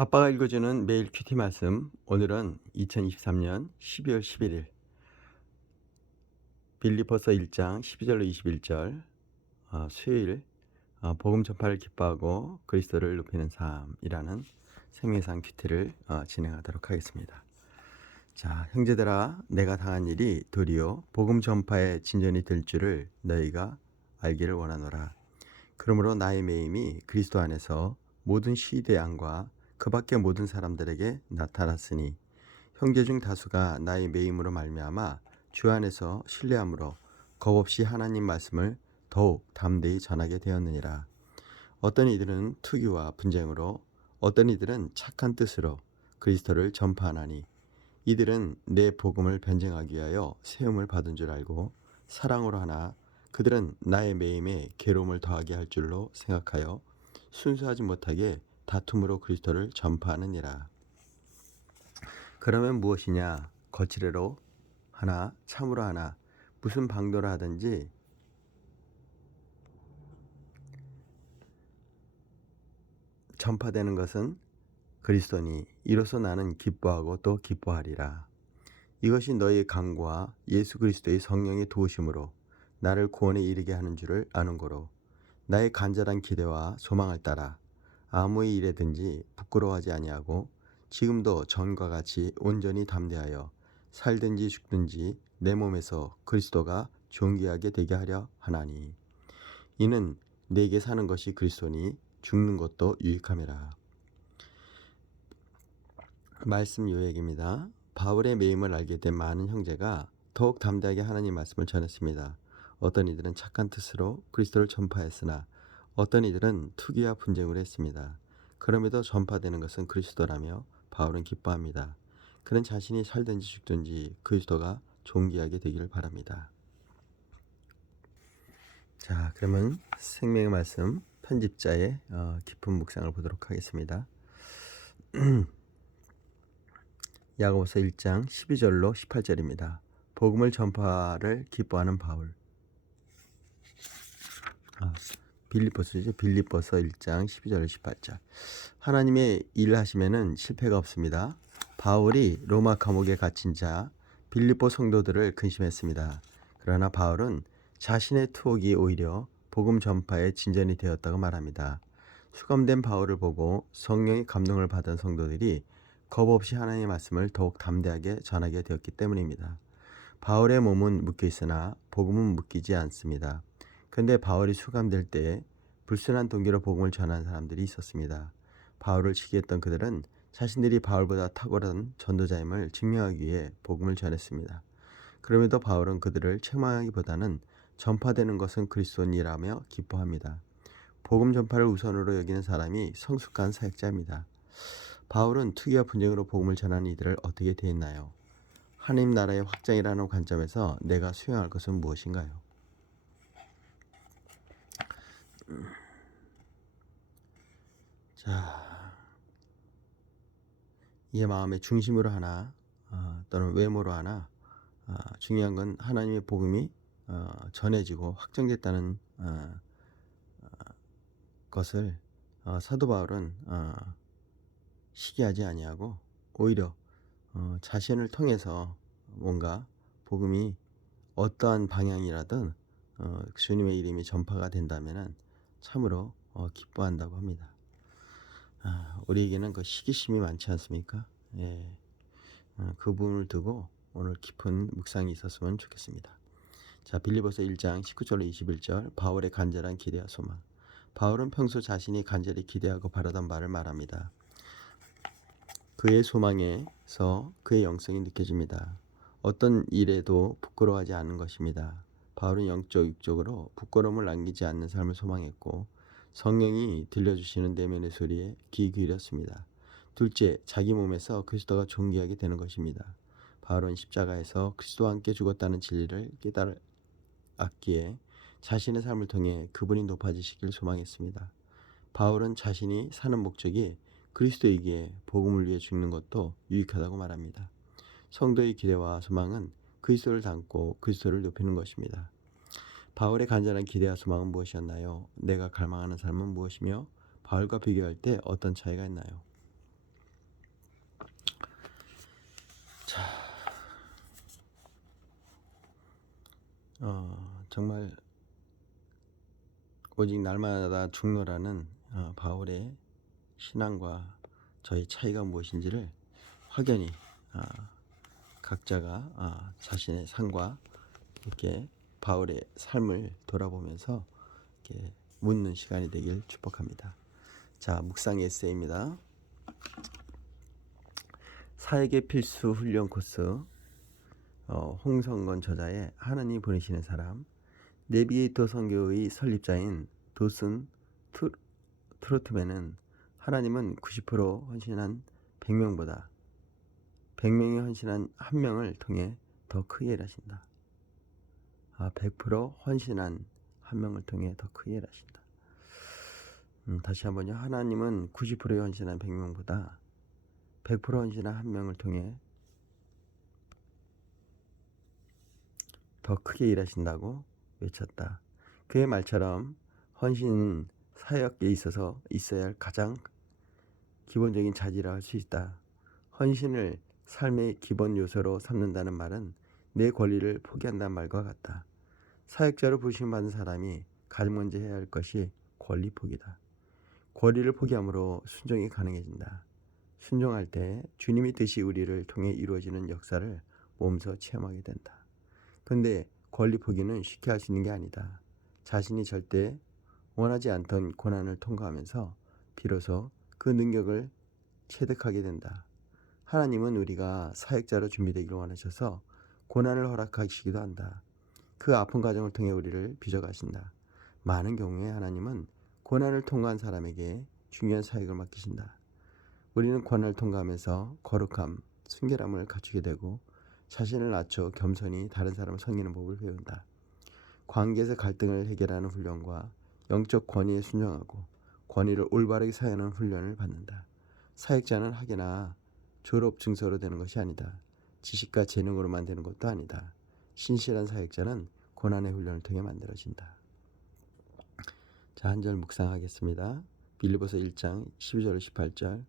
아빠가 읽어주는 매일 큐티 말씀. 오늘은 2023년 12월 11일 빌립보서 1장 12절로 21절 수요일 복음 전파를 기뻐하고 그리스도를 높이는 삶이라는 생명상 큐티를 진행하도록 하겠습니다. 자, 형제들아, 내가 당한 일이 도리어 복음 전파의 진전이 될 줄을 너희가 알기를 원하노라. 그러므로 나의 매임이 그리스도 안에서 모든 시대양과 그 밖의 모든 사람들에게 나타났으니 형제 중 다수가 나의 매임으로 말미암아 주 안에서 신뢰함으로 겁없이 하나님 말씀을 더욱 담대히 전하게 되었느니라. 어떤 이들은 투기와 분쟁으로, 어떤 이들은 착한 뜻으로 그리스도를 전파하나니 이들은 내 복음을 변증하기 위하여 세움을 받은 줄 알고 사랑으로 하나 그들은 나의 매임에 괴로움을 더하게 할 줄로 생각하여 순수하지 못하게 다툼으로 그리스도를 전파하느니라. 그러면 무엇이냐? 거칠애로 하나 참으로 하나 무슨 방도를 하든지 전파되는 것은 그리스도니 이로써 나는 기뻐하고 또 기뻐하리라. 이것이 너희의 강구와 예수 그리스도의 성령의 도우심으로 나를 구원에 이르게 하는 줄을 아는 거로 나의 간절한 기대와 소망을 따라 아무의 일에든지 부끄러워하지 아니하고 지금도 전과 같이 온전히 담대하여 살든지 죽든지 내 몸에서 그리스도가 존귀하게 되게 하려 하나니 이는 내게 사는 것이 그리스도니 죽는 것도 유익함이라. 말씀 요약입니다. 바울의 매임을 알게 된 많은 형제가 더욱 담대하게 하나님 말씀을 전했습니다. 어떤 이들은 착한 뜻으로 그리스도를 전파했으나 어떤 이들은 투기와 분쟁을 했습니다. 그럼에도 전파되는 것은 그리스도라며 바울은 기뻐합니다. 그는 자신이 살든지 죽든지 그리스도가 존귀하게 되기를 바랍니다. 자, 그러면 생명의 말씀 편집자의 깊은 묵상을 보도록 하겠습니다. 야고보서 1장 12절로 18절입니다. 복음을 전파를 기뻐하는 바울. 빌립보서죠. 빌립보서 1장 12절로 18절. 하나님의 일을 하시면은 실패가 없습니다. 바울이 로마 감옥에 갇힌 자 빌립보 성도들을 근심했습니다. 그러나 바울은 자신의 투옥이 오히려 복음 전파의 진전이 되었다고 말합니다. 수감된 바울을 보고 성령의 감동을 받은 성도들이 겁없이 하나님의 말씀을 더욱 담대하게 전하게 되었기 때문입니다. 바울의 몸은 묶여 있으나 복음은 묶이지 않습니다. 그런데 바울이 수감될 때에 불순한 동기로 복음을 전하는 사람들이 있었습니다. 바울을 시기했던 그들은 자신들이 바울보다 탁월한 전도자임을 증명하기 위해 복음을 전했습니다. 그럼에도 바울은 그들을 책망하기보다는 전파되는 것은 그리스도니라며 기뻐합니다. 복음 전파를 우선으로 여기는 사람이 성숙한 사역자입니다. 바울은 투기와 분쟁으로 복음을 전하는 이들을 어떻게 대했나요? 하나님 나라의 확장이라는 관점에서 내가 수행할 것은 무엇인가요? 자, 이 마음의 중심으로 하나 또는 외모로 하나 중요한 건 하나님의 복음이 전해지고 확정됐다는 것을 사도 바울은 시기하지 아니하고 오히려 자신을 통해서 뭔가 복음이 어떠한 방향이라든 주님의 이름이 전파가 된다면 참으로 기뻐한다고 합니다. 우리에게는 그 시기심이 많지 않습니까? 예, 그 부분을 두고 오늘 깊은 묵상이 있었으면 좋겠습니다. 자, 빌립보서 1장 19절로 21절 바울의 간절한 기대와 소망. 바울은 평소 자신이 간절히 기대하고 바라던 바를 말합니다. 그의 소망에서 그의 영성이 느껴집니다. 어떤 일에도 부끄러워하지 않는 것입니다. 바울은 영적, 육적으로 부끄러움을 남기지 않는 삶을 소망했고 성령이 들려주시는 내면의 소리에 귀 기울였습니다. 둘째, 자기 몸에서 그리스도가 존귀하게 되는 것입니다. 바울은 십자가에서 그리스도와 함께 죽었다는 진리를 깨달았기에 자신의 삶을 통해 그분이 높아지시길 소망했습니다. 바울은 자신이 사는 목적이 그리스도이기에 복음을 위해 죽는 것도 유익하다고 말합니다. 성도의 기대와 소망은 그리스도를 닮고 그리스도를 높이는 것입니다. 바울의 간절한 기대와 소망은 무엇이었나요? 내가 갈망하는 삶은 무엇이며 바울과 비교할 때 어떤 차이가 있나요? 정말 오직 날마다 죽노라는 바울의 신앙과 저의 차이가 무엇인지를 확연히 각자가 자신의 삶과 이렇게 바울의 삶을 돌아보면서 이렇게 묻는 시간이 되길 축복합니다. 자, 묵상 에세이입니다. 사역의 필수 훈련 코스, 홍성건 저자의 하나님 보내시는 사람, 내비게이터 선교의 설립자인 도슨 트로트맨은 하나님은 90% 헌신한 100명보다 100명이 헌신한 1명을 통해 더 크게 일하신다. 100% 헌신한 1명을 통해 더 크게 일하신다. 다시 한번요. 하나님은 90%의 헌신한 100명보다 100% 헌신한 1명을 통해 더 크게 일하신다고 외쳤다. 그의 말처럼 헌신은 사역에 있어서 있어야 할 가장 기본적인 자질이라 할 수 있다. 헌신을 삶의 기본 요소로 삼는다는 말은 내 권리를 포기한다는 말과 같다. 사역자로 부르심받은 사람이 가장 먼저 해야 할 것이 권리 포기다. 권리를 포기함으로 순종이 가능해진다. 순종할 때 주님의 뜻이 우리를 통해 이루어지는 역사를 몸소 체험하게 된다. 그런데 권리 포기는 쉽게 할 수 있는 게 아니다. 자신이 절대 원하지 않던 고난을 통과하면서 비로소 그 능력을 체득하게 된다. 하나님은 우리가 사역자로 준비되기를 원하셔서 고난을 허락하시기도 한다. 그 아픈 과정을 통해 우리를 빚어가신다. 많은 경우에 하나님은 고난을 통과한 사람에게 중요한 사역을 맡기신다. 우리는 고난을 통과하면서 거룩함, 순결함을 갖추게 되고 자신을 낮춰 겸손히 다른 사람을 섬기는 법을 배운다. 관계에서 갈등을 해결하는 훈련과 영적 권위에 순종하고 권위를 올바르게 사용하는 훈련을 받는다. 사역자는 학이나 졸업 증서로 되는 것이 아니다. 지식과 재능으로만 되는 것도 아니다. 신실한 사역자는 고난의 훈련을 통해 만들어진다. 자, 한 절 묵상하겠습니다. 빌립보서 1장 12절 18절.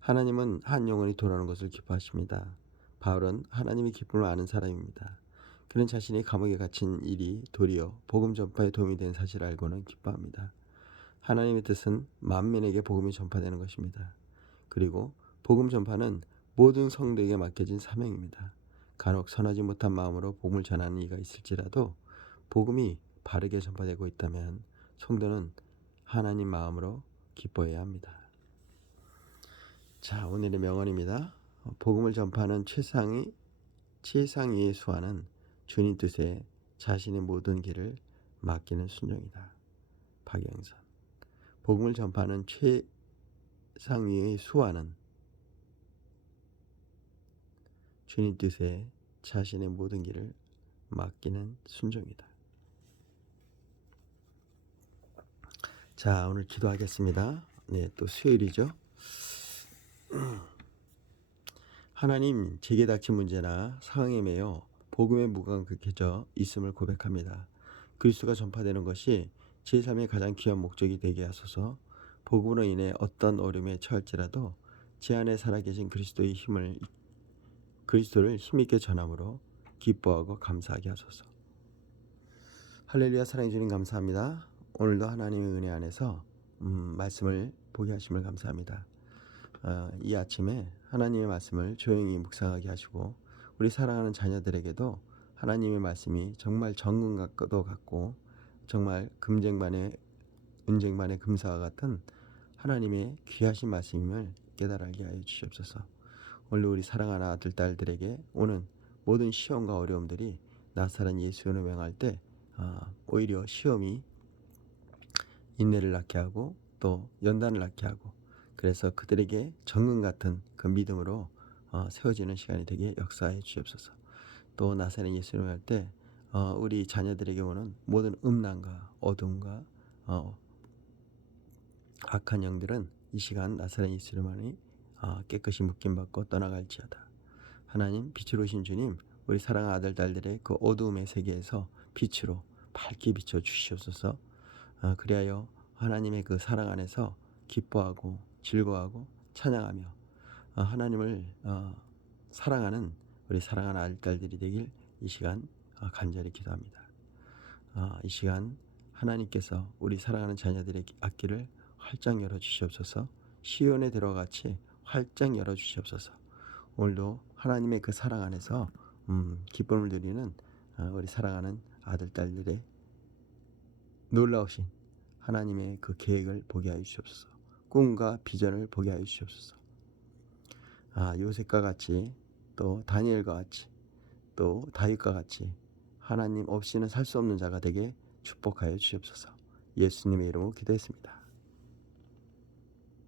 하나님은 한 영혼이 돌아오는 것을 기뻐하십니다. 바울은 하나님의 기쁨을 아는 사람입니다. 그는 자신이 감옥에 갇힌 일이 도리어 복음 전파에 도움이 된 사실을 알고는 기뻐합니다. 하나님의 뜻은 만민에게 복음이 전파되는 것입니다. 그리고 복음 전파는 모든 성도에게 맡겨진 사명입니다. 간혹 선하지 못한 마음으로 복음을 전하는 이가 있을지라도 복음이 바르게 전파되고 있다면 성도는 하나님 마음으로 기뻐해야 합니다. 자, 오늘의 명언입니다. 복음을 전파하는 최상위의 수완은 주님 뜻에 자신의 모든 길을 맡기는 순종이다. 박영선. 복음을 전파하는 최상위의 수완은 주님 뜻에 자신의 모든 길을 맡기는 순종이다. 자, 오늘 기도하겠습니다. 네, 또 수요일이죠. 하나님, 제게 닥친 문제나 상황에 매여 복음의 무게가 극해져 있음을 고백합니다. 그리스도가 전파되는 것이 제 삶의 가장 귀한 목적이 되게 하소서. 복음으로 인해 어떤 어려움에 처할지라도 제 안에 살아계신 그리스도를 힘있게 전함으로 기뻐하고 감사하게 하소서. 할렐루야. 사랑해 주님 감사합니다. 오늘도 하나님의 은혜 안에서 말씀을 보게 하심을 감사합니다. 이 아침에 하나님의 말씀을 조용히 묵상하게 하시고 우리 사랑하는 자녀들에게도 하나님의 말씀이 정말 정금 같고 정말 금쟁반의 은쟁반의 금사와 같은 하나님의 귀하신 말씀임을 깨달아 알게 하여 주시옵소서. 오늘 우리 사랑하는 아들 딸들에게 오는 모든 시험과 어려움들이 나사렛 예수를 명할 때 오히려 시험이 인내를 낳게 하고 또 연단을 낳게 하고 그래서 그들에게 정금 같은 그 믿음으로 세워지는 시간이 되게 역사해 주시옵소서. 또 나사렛 예수를 할 때 우리 자녀들에게 오는 모든 음란과 어둠과 악한 영들은 이 시간 나사렛 예수님만이 깨끗이 묶임받고 떠나갈지어다. 하나님, 빛으로 오신 주님, 우리 사랑하는 아들 딸들의 그 어두움의 세계에서 빛으로 밝게 비춰 주시옵소서. 그리하여 하나님의 그 사랑 안에서 기뻐하고 즐거워하고 찬양하며 하나님을 사랑하는 우리 사랑하는 아들, 딸들이 되길 이 시간 간절히 기도합니다. 이 시간 하나님께서 우리 사랑하는 자녀들의 앞길을 활짝 열어주시옵소서. 시온에 들어같이 활짝 열어주시옵소서. 오늘도 하나님의 그 사랑 안에서 기쁨을 누리는 우리 사랑하는 아들, 딸들의 놀라우신 하나님의 그 계획을 보게 하여 주시옵소서. 꿈과 비전을 보게 하여 주시옵소서. 요셉과 같이 또 다니엘과 같이 또 다윗과 같이 하나님 없이는 살 수 없는 자가 되게 축복하여 주시옵소서. 예수님의 이름으로 기도했습니다.